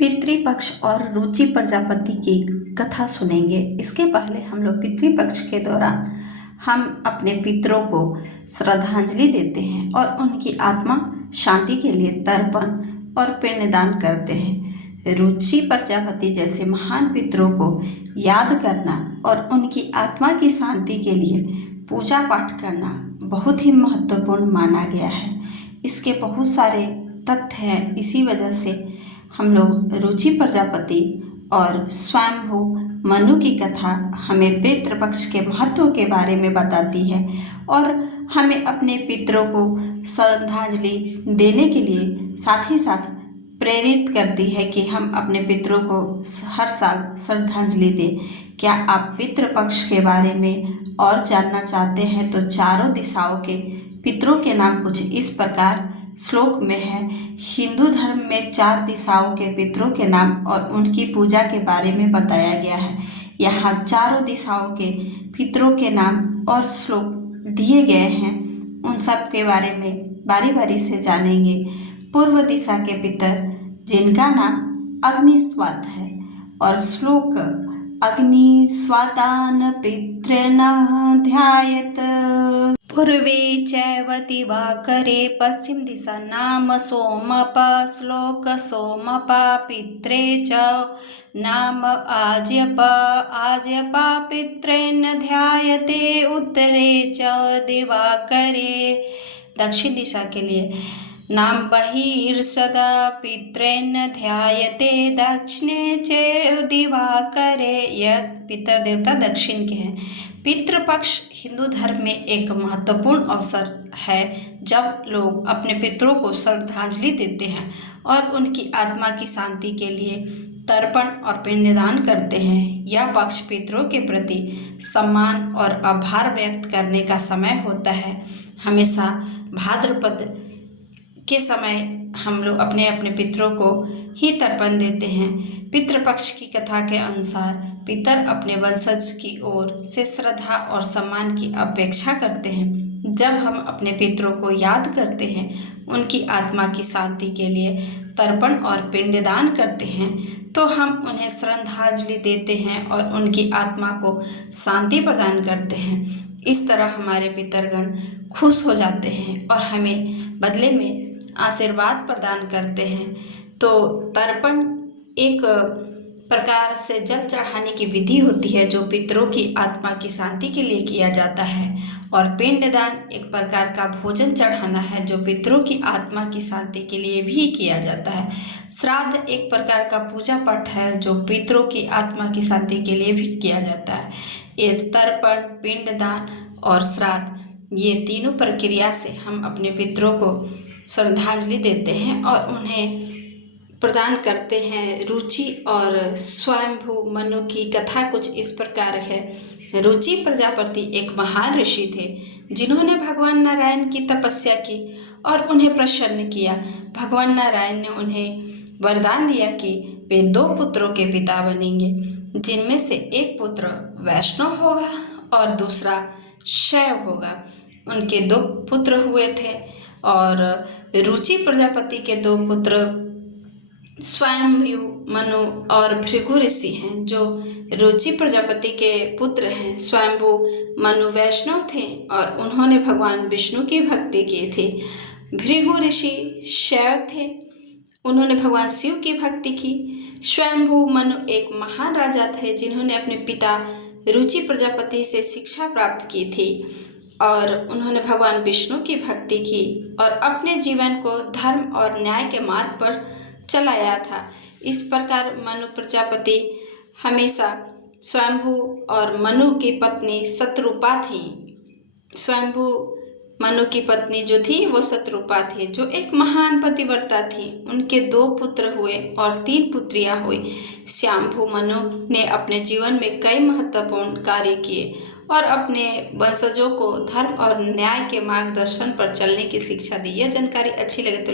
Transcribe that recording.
पितृपक्ष और रुचि प्रजापति की कथा सुनेंगे। इसके पहले हम लोग पितृपक्ष के दौरान हम अपने पितरों को श्रद्धांजलि देते हैं और उनकी आत्मा शांति के लिए तर्पण और पिंडदान करते हैं। रुचि प्रजापति जैसे महान पितरों को याद करना और उनकी आत्मा की शांति के लिए पूजा पाठ करना बहुत ही महत्वपूर्ण माना गया है। इसके बहुत सारे तथ्य हैं। इसी वजह से हम लोग रुचि प्रजापति और स्वयंभू मनु की कथा हमें पितृपक्ष के महत्व के बारे में बताती है और हमें अपने पितरों को श्रद्धांजलि देने के लिए साथ ही साथ प्रेरित करती है कि हम अपने पितरों को हर साल श्रद्धांजलि दें। क्या आप पितृपक्ष के बारे में और जानना चाहते हैं तो चारों दिशाओं के पितरों के नाम कुछ इस प्रकार श्लोक में है। हिंदू धर्म में 4 दिशाओं के पितरों के नाम और उनकी पूजा के बारे में बताया गया है। यहाँ चारों दिशाओं के पितरों के नाम और श्लोक दिए गए हैं। उन सब के बारे में बारी बारी से जानेंगे। पूर्व दिशा के पितर जिनका नाम अग्निस्वात है और श्लोक अग्निस्वातान पितॄन् ध्यायेत्। पूर्वे चैव दिवाकरे पश्चिम दिशा नाम सोमपा। श्लोक सोमपा पित्रे च नाम आज्यपा। आज्यपा पितॄन् ध्यायते उत्तरे च दिवाकरे। दक्षिण दिशा के लिए नाम बहिर्सदा पितॄन् ध्यायते दक्षिणे च दिवाकरे। यह पितर देवता दक्षिण के हैं। पितृपक्ष हिंदू धर्म में एक महत्वपूर्ण अवसर है जब लोग अपने पितरों को श्रद्धांजलि देते हैं और उनकी आत्मा की शांति के लिए तर्पण और पिंडदान करते हैं। यह पक्ष पितरों के प्रति सम्मान और आभार व्यक्त करने का समय होता है। हमेशा भाद्रपद के समय हम लोग अपने अपने पितरों को ही तर्पण देते हैं। पितृपक्ष की कथा के अनुसार पितर अपने वंशज की ओर से श्रद्धा और सम्मान की अपेक्षा करते हैं। जब हम अपने पितरों को याद करते हैं, उनकी आत्मा की शांति के लिए तर्पण और पिंडदान करते हैं, तो हम उन्हें श्रद्धांजलि देते हैं और उनकी आत्मा को शांति प्रदान करते हैं। इस तरह हमारे पितरगण खुश हो जाते हैं और हमें बदले में आशीर्वाद प्रदान करते हैं। तो तर्पण एक प्रकार से जल चढ़ाने की विधि होती है जो पितरों की आत्मा की शांति के लिए किया जाता है, और पिंडदान एक प्रकार का भोजन चढ़ाना है जो पितरों की आत्मा की शांति के लिए भी किया जाता है। श्राद्ध एक प्रकार का पूजा पाठ है जो पितरों की आत्मा की शांति के लिए भी किया जाता है। ये तर्पण, पिंडदान और श्राद्ध, ये तीनों प्रक्रिया से हम अपने पितरों को श्रद्धांजलि देते हैं और उन्हें प्रदान करते हैं। रुचि और स्वयंभू मनु की कथा कुछ इस प्रकार है। रुचि प्रजापति एक महान ऋषि थे जिन्होंने भगवान नारायण की तपस्या की और उन्हें प्रसन्न किया। भगवान नारायण ने उन्हें वरदान दिया कि वे 2 पुत्रों के पिता बनेंगे, जिनमें से एक पुत्र वैष्णव होगा और दूसरा शैव होगा। उनके 2 पुत्र हुए थे और रुचि प्रजापति के 2 पुत्र स्वयंभू मनु और भृगु ऋषि हैं, जो रुचि प्रजापति के पुत्र हैं। स्वयंभू मनु वैष्णव थे और उन्होंने भगवान विष्णु की भक्ति की थी। भृगु ऋषि शैव थे, उन्होंने भगवान शिव की भक्ति की। स्वयंभू मनु एक महान राजा थे जिन्होंने अपने पिता रुचि प्रजापति से शिक्षा प्राप्त की थी और उन्होंने भगवान विष्णु की भक्ति की और अपने जीवन को धर्म और न्याय के मार्ग पर चलाया था। इस प्रकार मनु प्रजापति हमेशा स्वयंभू और मनु की पत्नी शतरूपा थी। स्वयंभू मनु की पत्नी जो थी वो शतरूपा थी, जो एक महान पतिव्रता थी। उनके 2 पुत्र हुए और 3 पुत्रियां हुई। स्वयंभू मनु ने अपने जीवन में कई महत्वपूर्ण कार्य किए और अपने वंशजों को धर्म और न्याय के मार्गदर्शन पर चलने की शिक्षा दी। यह जानकारी अच्छी लगे तो